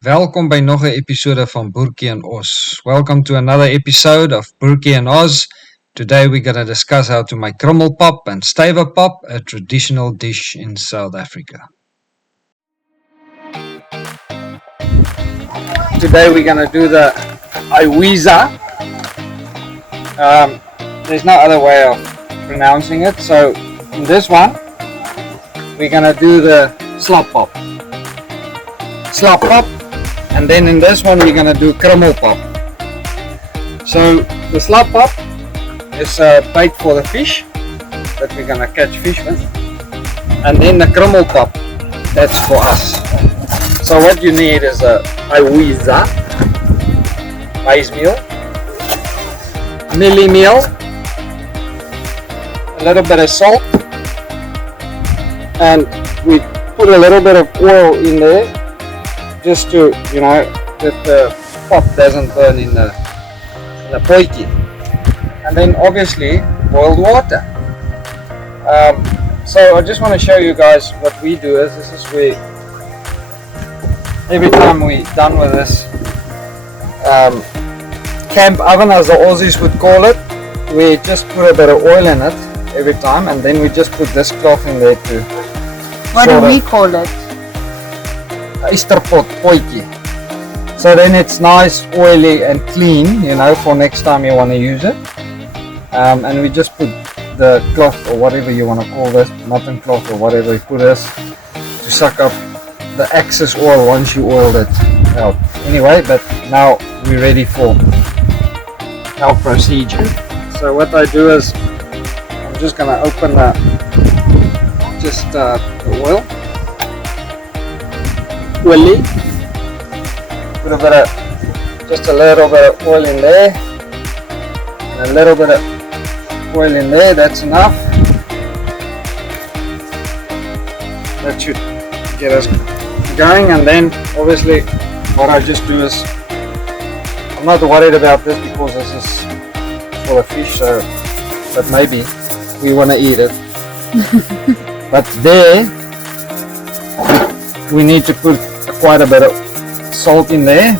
Welkom by nog 'n episode van Boertjie en Os. Welcome to another episode of Boertjie and Os. Today we're going to discuss how to make Krimmelpap and Stywe pap, a traditional dish in South Africa. Today we're going to do the Iwiza. There's no other way of pronouncing it. So in this one, we're going to do the slap pap. And then in this one we're going to do Krimmelpap. So the slap pap is a bait for the fish that we're going to catch fish with, and then the Krimmelpap, that's for us. So what you need is a Iwiza, maize meal, millie meal, a little bit of salt, and we put a little bit of oil in there just to, that the pop doesn't burn in the potjie. And then obviously boiled water. So I just want to show you guys what we do is this is where every time we're done with this camp oven, as the Aussies would call it, we just put a bit of oil in it every time, and then we just put this cloth in there too. What do we call it? Easterpot potjie. So then it's nice, oily and clean, for next time you want to use it. And we just put the cloth, or whatever you want to call this, mutton cloth or whatever, you put this to suck up the excess oil once you oiled it out. Anyway, but now we're ready for our procedure. So what I do is I'm just going to open the oil. Oily. Put just a little bit of oil in there, and a little bit of oil in there, that's enough. That should get us going, and then obviously what I just do is, I'm not worried about this because this is for the fish, so, but maybe we want to eat it. But there we need to put quite a bit of salt in there.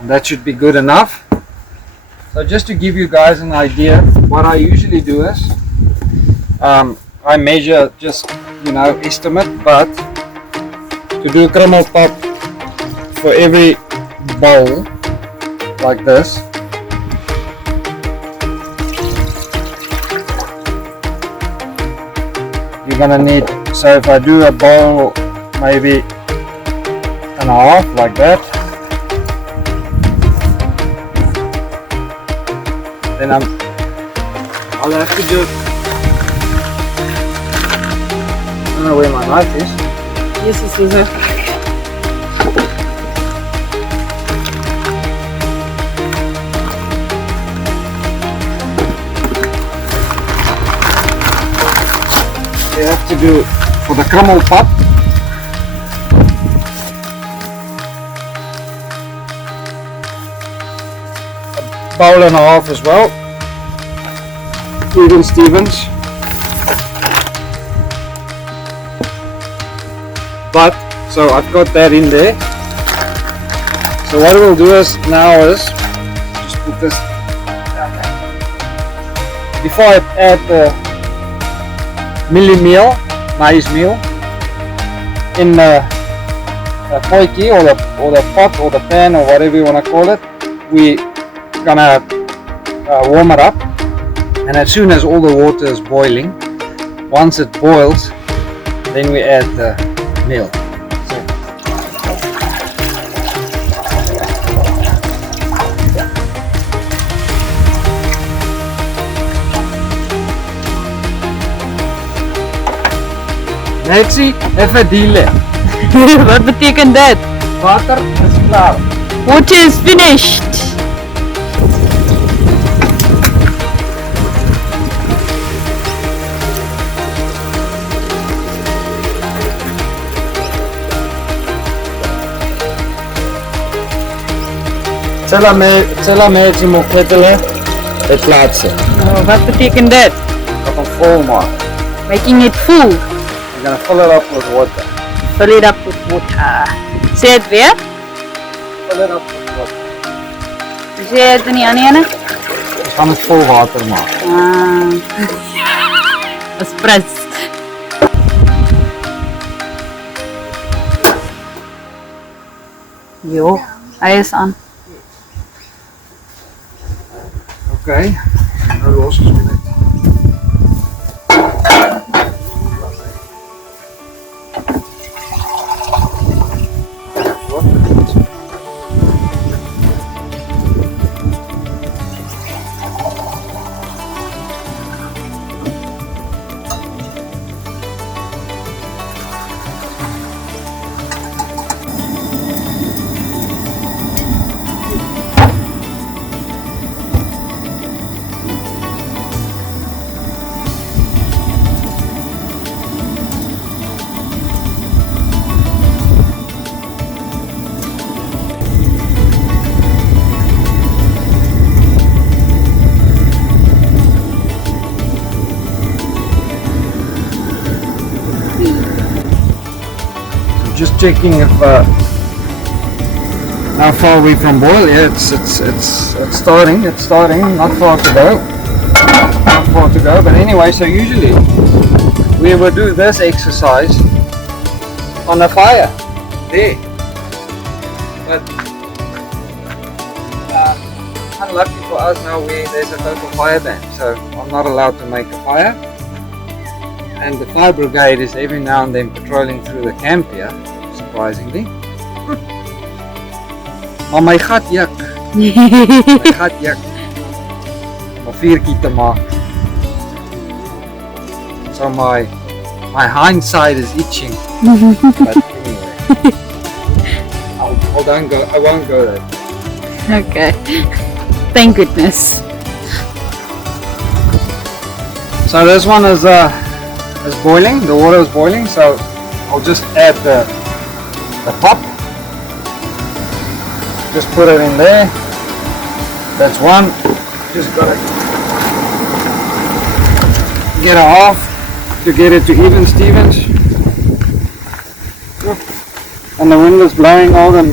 And that should be good enough. So just to give you guys an idea, what I usually do is I measure just estimate, but to do Krimmelpap for every bowl like this, you're gonna need, so if I do a bowl maybe and a half like that, then I'll have to do, I don't know where my knife is. Yes, it's scissor. You have to do for the Krimmelpap, a bowl and a half as well, even Stevens. But so I've got that in there. So what we'll do is just put this down there. Before I add the millie meal, maize meal, in the potjie or the pot or the pan or whatever you want to call it, we gonna warm it up, and as soon as all the water is boiling, once it boils, then we add the meal. Netsie, even diele. Wat betekent dit? Water is klaar. Water is finished. Tsela metsi mo kettle het laatste. Wat betekent dit? Op een vol maak. Making it full. We're gonna fill it up with water. Fill it up with water. Sê dit weer. Fill it up with water. Sê dit in die ander ene. Ons gaan dit vol water maak. Dis prins. Jo, hy is aan. Okay, nou los ons hom net. Just checking if how far we from boil. Yeah, it's starting. It's starting. Not far to go. Not far to go. But anyway, so usually we would do this exercise on a fire there. But unlucky for us now, there's a total fire ban, so I'm not allowed to make a fire. And the fire brigade is every now and then patrolling through the camp here, surprisingly. Maar my gat juk. My gat juk. Om 4 te maak. So my hindsight is itching. But anyway. I won't go there. Okay. Thank goodness. So this one is boiling, the water is boiling, so I'll just add the pop. Just put it in there. That's one. Just gotta get it off to get it to even Stevens. And the wind is blowing all them.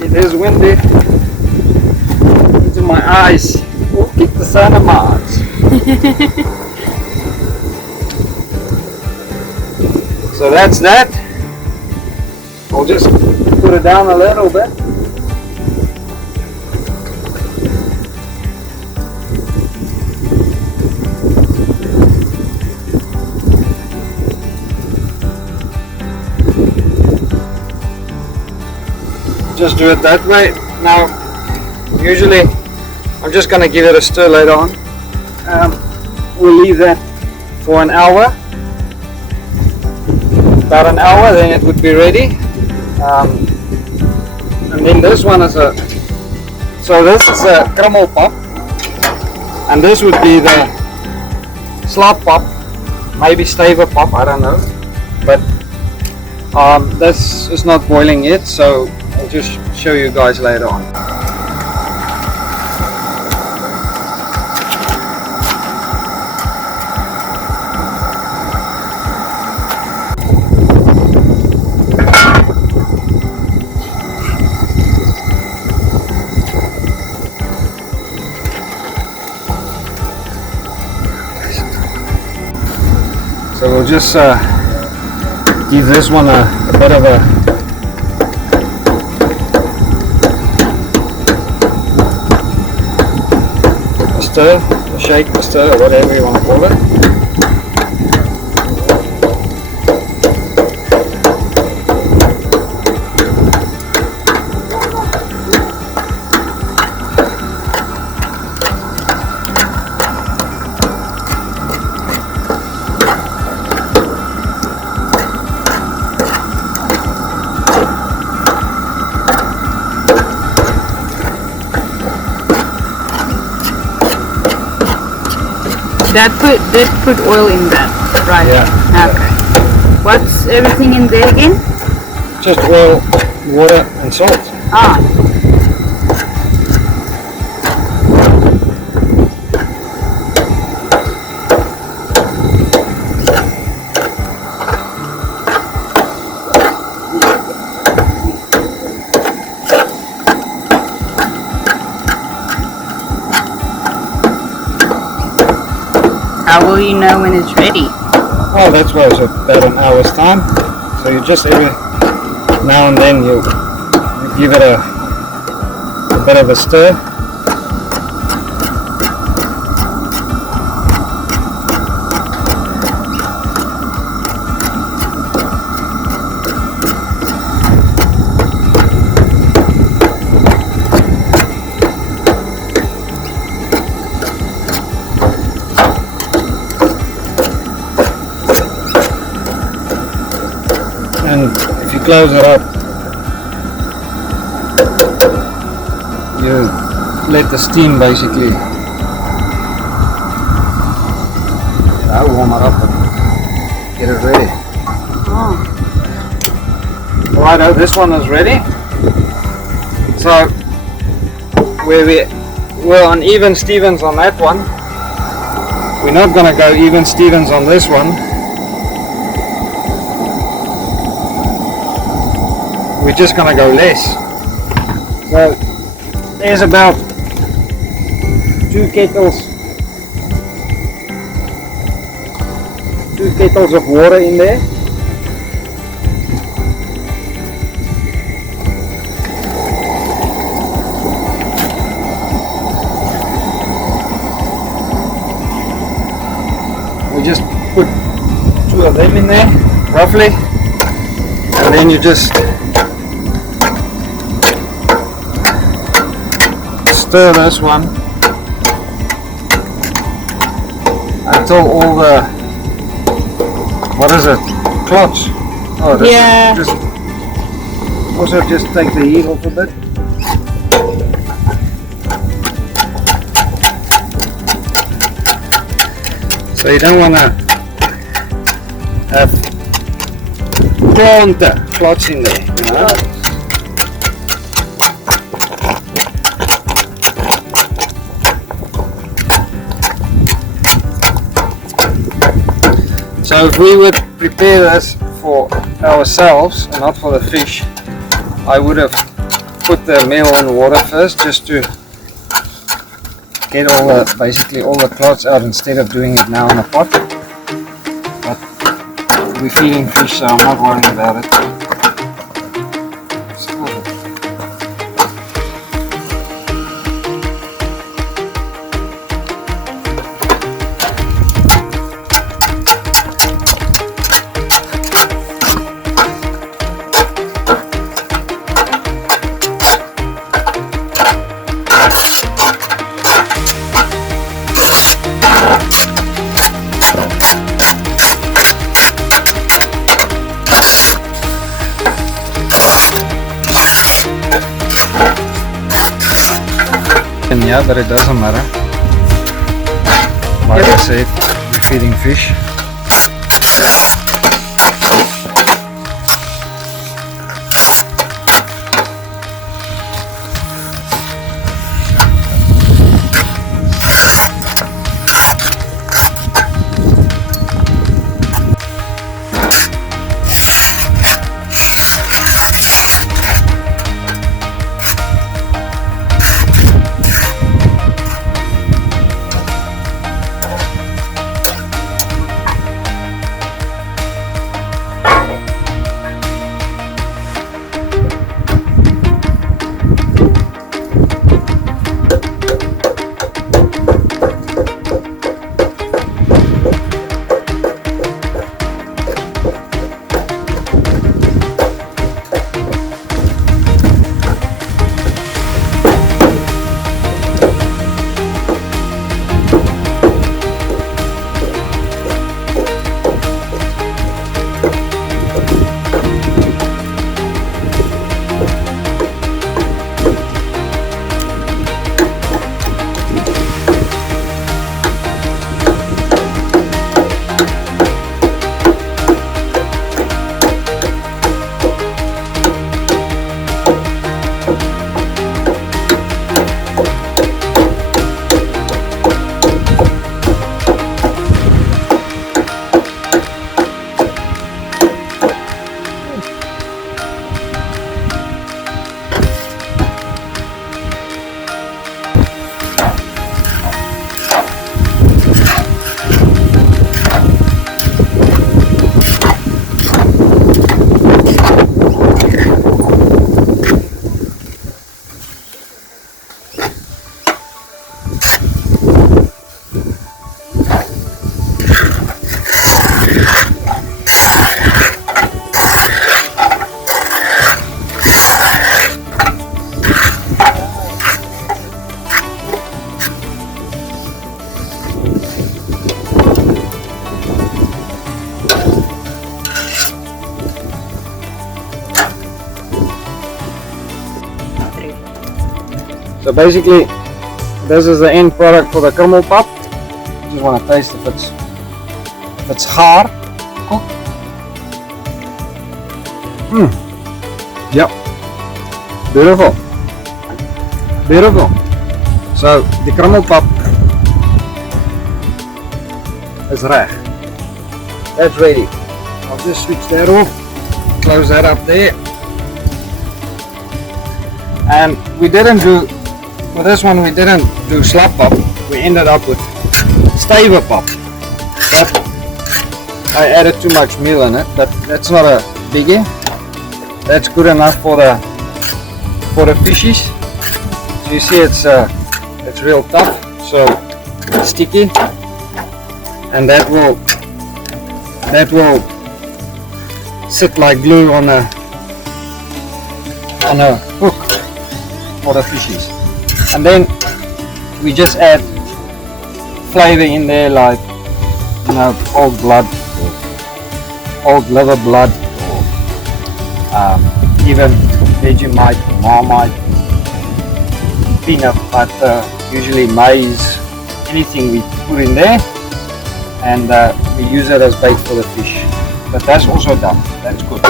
It is windy into my eyes. Oh, kick the sun of Mars. So that's that. I'll just put it down a little bit. Just do it that way. Now, usually I'm just going to give it a stir later on. We'll leave that for an hour. About an hour, then it would be ready. And then this one is so this is a Krimmelpap, and this would be the slop pop, maybe Stywe pop, I don't know. But this is not boiling yet, so I'll just show you guys later on. So we'll just give this one a bit of a stir, a shake, a stir, whatever you want to call it. Did put oil in that, right? Yeah. Okay. What's everything in there again? Just oil, water and salt. Ah. How will you know when it's ready? Well, that was about an hour's time. So you just every now and then you give it a bit of a stir. And if you close it up, you let the steam basically, warm it up and get it ready. Oh. Righto, this one is ready. So where we were on even Stevens on that one, we're not going to go even Stevens on this one. We're just going to go less. So there's about 2 kettles of water in there. We just put 2 of them in there roughly, and then you just stir this one until all the, what is it, clots. Oh, this Yeah. just also just take the heat off a bit. So you don't want to have clots in there, you know? So if we would prepare this for ourselves and not for the fish, I would have put the meal in the water first just to get basically all the clots out instead of doing it now in a pot. But we're feeding fish, so I'm not worrying about it. Yeah, but it doesn't matter. Like I said, we're feeding fish. So basically, this is the end product for the Krimmelpap. Just want to taste if it's hard. Yep. Beautiful. Beautiful. So the Krimmelpap is reg. That's ready. I'll just switch that off. Close that up there. And we didn't do, for this one we didn't do slap pap. We ended up with Stywe pap. But I added too much meal in it, but that's not a biggie. That's good enough for the fishies. So you see it's real tough, so sticky, and that will sit like glue on a hook for the fishies. And then we just add flavor in there, like, you know, old blood, or old liver blood, or even Vegemite, Marmite, peanut butter, usually maize, anything we put in there, and we use it as bait for the fish. But that's also done. That's good.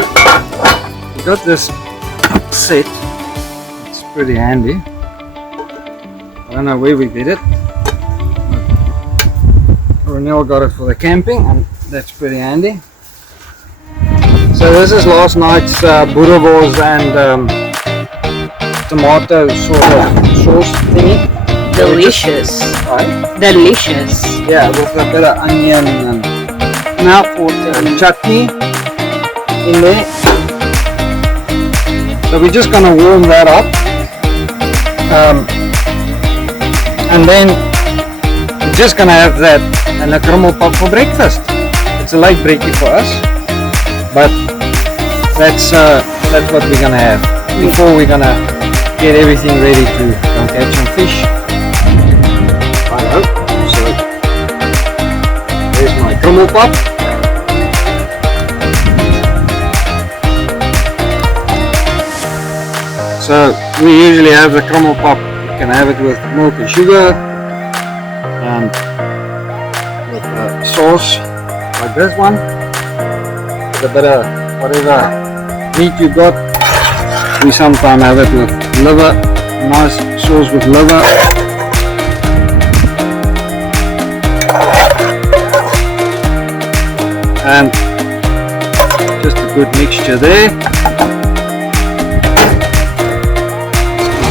We got this set. It's pretty handy. I don't know where we did it. Ronel got it for the camping, and that's pretty handy. So this is last night's boerewors and tomato sort of sauce thingy. Delicious. Right? Delicious. Yeah, with a bit of onion and Mouth-watering. chutney in there. So we're just gonna warm that up, and then we're just gonna have that and a Krimmelpap for breakfast. It's a late breakie for us, but that's what we're gonna have before we're gonna get everything ready to go catch some fish. Right, so there's my Krimmelpap. So we usually have the Krimmelpap. You can have it with milk and sugar, and with sauce like this one, with a bit of whatever meat you got. We sometimes have it with liver, nice sauce with liver. And just a good mixture there.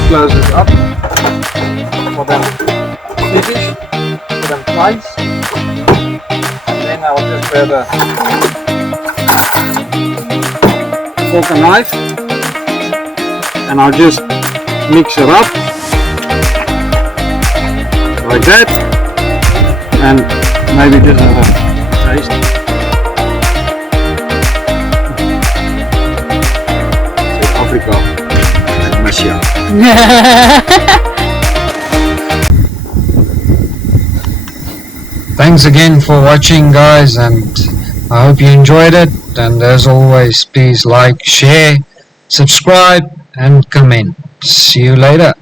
Close it up for them fishes, for them flies, and then I'll just grab a fork and knife, and I'll just mix it up like that, and maybe just have a taste. South Africa, like Russia. Thanks again for watching, guys, and I hope you enjoyed it. And as always, please like, share, subscribe and comment. See you later.